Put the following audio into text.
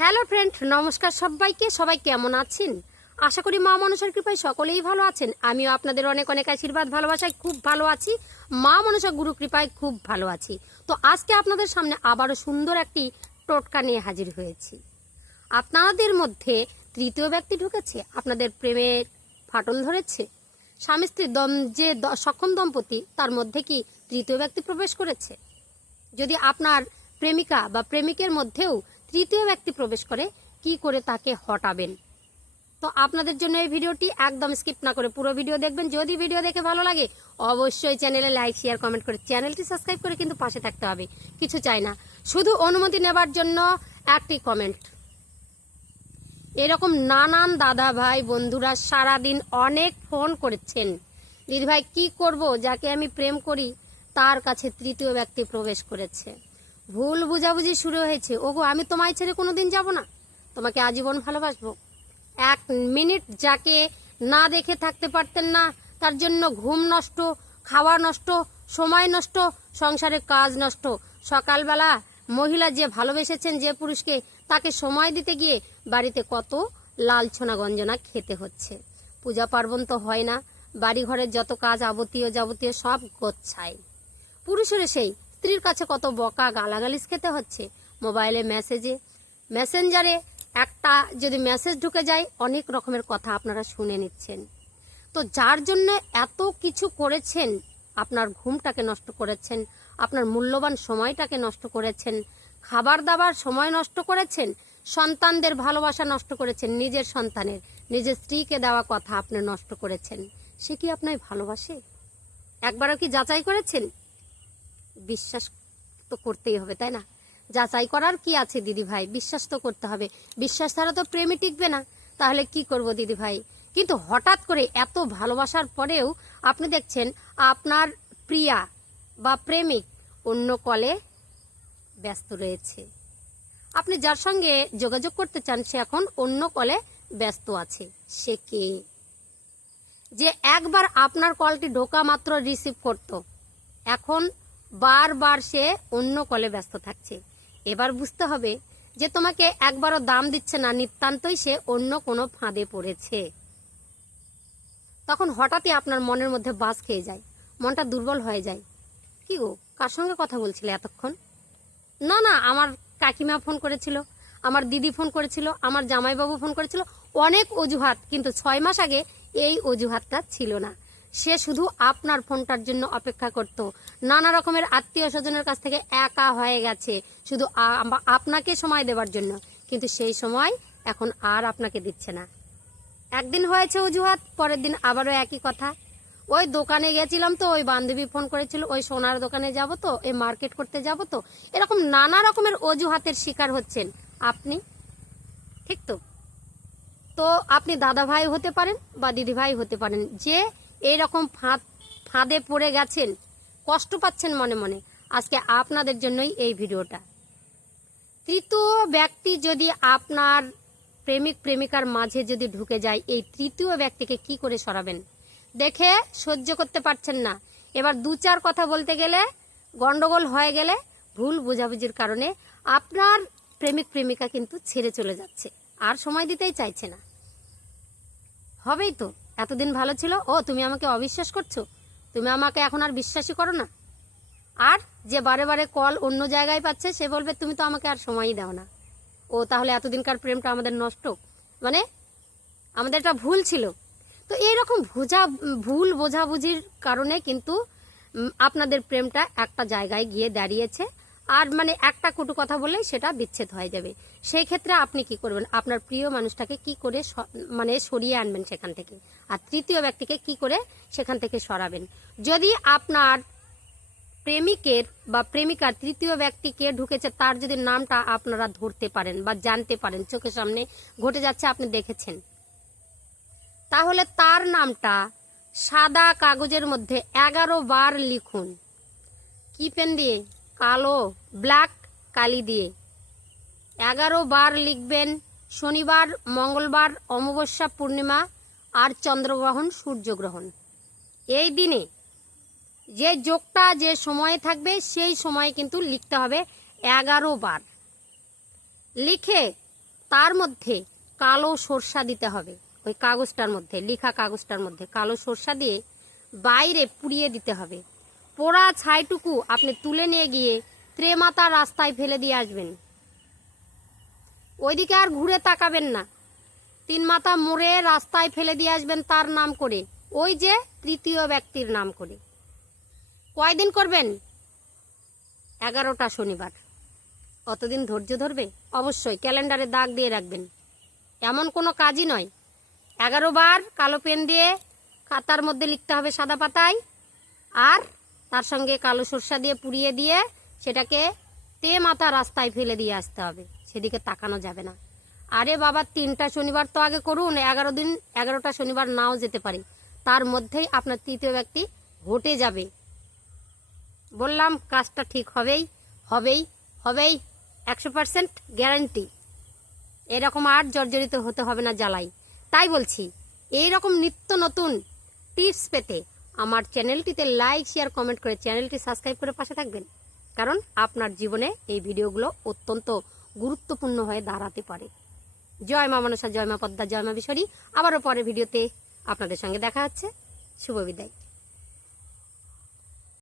Hello friend, নমস্কার সবাইকে। সবাই কেমন আছেন? আশা করি মা মনসার কৃপায় সকলেই ভালো আছেন। আমিও আপনাদের অনেক অনেক আশীর্বাদ ভালোবাসায় খুব ভালো আছি। মা মনসা গুরু কৃপায় খুব ভালো আছি। তো আজকে আপনাদের সামনে আবারও সুন্দর একটি টোটকা নিয়ে হাজির হয়েছি। আপনাদের মধ্যে তৃতীয় ব্যক্তি ঢুকেছে, আপনাদের প্রেমের ফাটল ধরেছে, স্বামী স্ত্রী যে সক্ষম দম্পতি তার মধ্যে কি তৃতীয় ব্যক্তি প্রবেশ করেছে? যদি আপনার প্রেমিকা বা প্রেমিকের মধ্যেও তৃতীয় ব্যক্তি প্রবেশ করে, কি করে তাকে হটাবেন? তো আপনাদের জন্য এই ভিডিওটি একদম স্কিপ না করে পুরো ভিডিও দেখবেন। যদি ভিডিও দেখে ভালো লাগে অবশ্যই চ্যানেলে লাইক শেয়ার কমেন্ট করে চ্যানেলটি সাবস্ক্রাইব করে কিন্তু পাশে থাকতে হবে। কিছু চাই না, শুধু অনুমতি নেবার জন্য একটি কমেন্ট। এরকম নানান দাদা ভাই বন্ধুরা সারাদিন অনেক ফোন করেছেন, দিদি ভাই কি করব, যাকে আমি প্রেম করি তার কাছে তৃতীয় ব্যক্তি প্রবেশ করেছে, ভুল বুঝাবুঝি শুরু হয়েছে, ওগো আমি তোমায় ছেড়ে কোনোদিন যাব না, তোমাকে আজীবন ভালোবাসবো। এক মিনিট যাকে না দেখে থাকতে পারতেন না, তার জন্য ঘুম নষ্ট, খাওয়া নষ্ট, সময় নষ্ট, সংসারের কাজ নষ্ট। সকালবেলা মহিলা যে ভালোবেসেছেন যে পুরুষকে, তাকে সময় দিতে গিয়ে বাড়িতে কত লালছনা গঞ্জনা খেতে হচ্ছে। পূজা পার্বণ তো হয় না, বাড়ি ঘরের যত কাজ যাবতীয় সব গোচ্ছায়। পুরুষের সেই স্ত্রীর কাছে কত বকা গালাগালিজ খেতে হচ্ছে। মোবাইলে মেসেঞ্জারে একটা যদি মেসেজ ঢুকে যায়, অনেক রকমের কথা আপনারা শুনে নিচ্ছেন। তো যার জন্য এত কিছু করেছেন, আপনার ঘুমটাকে নষ্ট করেছেন, আপনার মূল্যবান সময়টাকে নষ্ট করেছেন, খাবার দাবার সময় নষ্ট করেছেন, সন্তানদের ভালোবাসা নষ্ট করেছেন, নিজের সন্তানের নিজের স্ত্রীকে দেওয়া কথা আপনি নষ্ট করেছেন। সে কি আপনায় ভালোবাসে? একবারও কি যাচাই করেছেন? বিশ্বাস তো করতেই হবে, তাই না? যাচাই করার কি আছে দিদি ভাই? বিশ্বাস তো করতে হবে। বিশ্বাস ছাড়া তো প্রেমই টিকবে না। তাহলে কি করব দিদি ভাই? কিন্তু হঠাৎ করে এত ভালোবাসার পরেও আপনি দেখছেন আপনার প্রিয়া বা প্রেমিক অন্য কলে ব্যস্ত রয়েছে। আপনি যার সঙ্গে যোগাযোগ করতে চান সে এখন অন্য কলে ব্যস্ত আছে। সে কে? যে একবার আপনার কলটি ঢোকা মাত্র রিসিভ করত, এখন বারবার সে অন্য কলে ব্যস্ত থাকছে। এবার বুঝতে হবে যে তোমাকে একবারও দাম দিচ্ছে না, নিতান্তই সে অন্য কোনো ফাঁদে পড়েছে। তখন হঠাৎই আপনার মনের মধ্যে বাজ খেয়ে যায়, মনটা দুর্বল হয়ে যায়। কি গো, কার সঙ্গে কথা বলছিলে এতক্ষণ? না না, আমার কাকিমা ফোন করেছিল, আমার দিদি ফোন করেছিল, আমার জামাইবাবু ফোন করেছিল, অনেক অজুহাত। কিন্তু 6 মাস আগে এই অজুহাতটা ছিল না। সে শুধু আপনার ফোনটার জন্য অপেক্ষা করত। নানা রকমের আত্মীয় স্বজনের কাছ থেকে একা হয়ে গেছে শুধু আপনাকে সময় দেওয়ার জন্য, কিন্তু সেই সময় এখন আর আপনাকে দিচ্ছে না। একদিন হয়েছে অজুহাত, পরের দিন আবারও একই কথা। ওই দোকানে গেছিলাম তো, ওই বান্ধবী ফোন করেছিল, ওই সোনার দোকানে যাব তো, এই মার্কেট করতে যাব তো, এরকম নানা রকমের অজুহাতের শিকার হচ্ছেন আপনি। ঠিক তো? তো আপনি দাদা ভাই হতে পারেন বা দিদি ভাই হতে পারেন, যে এইরকম ফাঁদে পড়ে গেছেন, কষ্ট পাচ্ছেন মনে মনে। আজকে আপনাদের জন্যই এই ভিডিওটা। তৃতীয় ব্যক্তি যদি আপনার প্রেমিক প্রেমিকার মাঝে যদি ঢুকে যায়, এই তৃতীয় ব্যক্তিকে কি করে সরাবেন? দেখে সহ্য করতে পারছেন না, এবার 2-4 কথা বলতে গেলে গন্ডগোল হয়ে গেলে ভুল বোঝাবুঝির কারণে আপনার প্রেমিক প্রেমিকা কিন্তু ছেড়ে চলে যাচ্ছে, আর সময় দিতেই চাইছে না। হবেই তো, এতদিন ভালো ছিল, ও তুমি আমাকে অবিশ্বাস করছো, তুমি আমাকে এখন আর বিশ্বাসই করো না। আর যে বারে বারে কল অন্য জায়গায় পাচ্ছে সে বলবে তুমি তো আমাকে আর সময়ই দাও না। ও তাহলে এতদিনকার প্রেমটা আমাদের নষ্ট, মানে আমাদের একটা ভুল ছিল। তো এইরকম ভুল বোঝাবুঝির কারণে কিন্তু আপনাদের প্রেমটা একটা জায়গায় গিয়ে দাঁড়িয়েছে। আর মানে একটা কটু কথা বললেই সেটা বিচ্ছেদ হয়ে যাবে। সেই ক্ষেত্রে আপনি কি করবেন? আপনার প্রিয় মানুষটাকে কি করে মানে সরিয়ে আনবেন সেখান থেকে, আর তৃতীয় ব্যক্তিকে কি করে সেখান থেকে সরাবেন? যদি আপনার প্রেমিকের বা প্রেমিকার তৃতীয় ব্যক্তিকে ঢুকেছে, তার যদি নামটা আপনারা ধরতে পারেন বা জানতে পারেন, চোখের সামনে ঘটে যাচ্ছে আপনি দেখেছেন, তাহলে তার নামটা সাদা কাগজের মধ্যে 11 বার লিখুন। কি পেন দিয়ে? কালো ব্ল্যাক কালি দিয়ে 11 বার লিখবেন। শনিবার, মঙ্গলবার, অমাবস্যা, পূর্ণিমা আর চন্দ্রগ্রহণ, সূর্যগ্রহণ, এই দিনে যে যোগটা যে সময়ে থাকবে সেই সময়ে কিন্তু লিখতে হবে 11 বার। লিখে তার মধ্যে কালো সরষা দিতে হবে। ওই কাগজটার মধ্যে, লেখা কাগজটার মধ্যে কালো সরষা দিয়ে বাইরে পুড়িয়ে দিতে হবে। পোড়া ছাইটুকু আপনি তুলে নিয়ে গিয়ে ত্রেমাতা রাস্তায় ফেলে দিয়ে আসবেন। ওইদিকে আর ঘুরে তাকাবেন না। 3 মাথা মোড়ে রাস্তায় ফেলে দিয়ে আসবেন তার নাম করে, ওই যে তৃতীয় ব্যক্তির নাম করে। কয়দিন করবেন? 11টা শনিবার। অতদিন ধৈর্য ধরবে? অবশ্যই ক্যালেন্ডারে দাগ দিয়ে রাখবেন। এমন কোনো কাজই নয়। 11 বার কালো পেন দিয়ে খাতার মধ্যে লিখতে হবে সাদা পাতায়, আর তার সঙ্গে কালো সরষা দিয়ে পুড়িয়ে দিয়ে সেটাকে মাথা রাস্তায় ফেলে দিয়ে আসতে হবে। সেদিকে তাকানো যাবে না। আরে বাবা, 3টা শনিবার তো আগে করুন। 11টা শনিবার নাও যেতে পারে, তার মধ্যেই আপনার তৃতীয় ব্যক্তি ঘটে যাবে। বললাম কাজটা ঠিক হবেই হবেই হবেই, 100% গ্যারান্টি। এরকম আর জর্জরিত হতে হবে না জ্বালাই। তাই বলছি, এইরকম নিত্য নতুন টিপস পেতে আমার চ্যানেলটিতে লাইক, শেয়ার, কমেন্ট করে চ্যানেলটি সাবস্ক্রাইব করে পাশে থাকবেন। কারণ আপনার জীবনে এই ভিডিওগুলো অত্যন্ত গুরুত্বপূর্ণ হয়ে দাঁড়াতে পারে। জয় মা মনসা, জয় মা পদ্মা, জয় মা বিশ্বরী। আবারও পরের ভিডিওতে আপনাদের সঙ্গে দেখা হচ্ছে। শুভ বিদায়।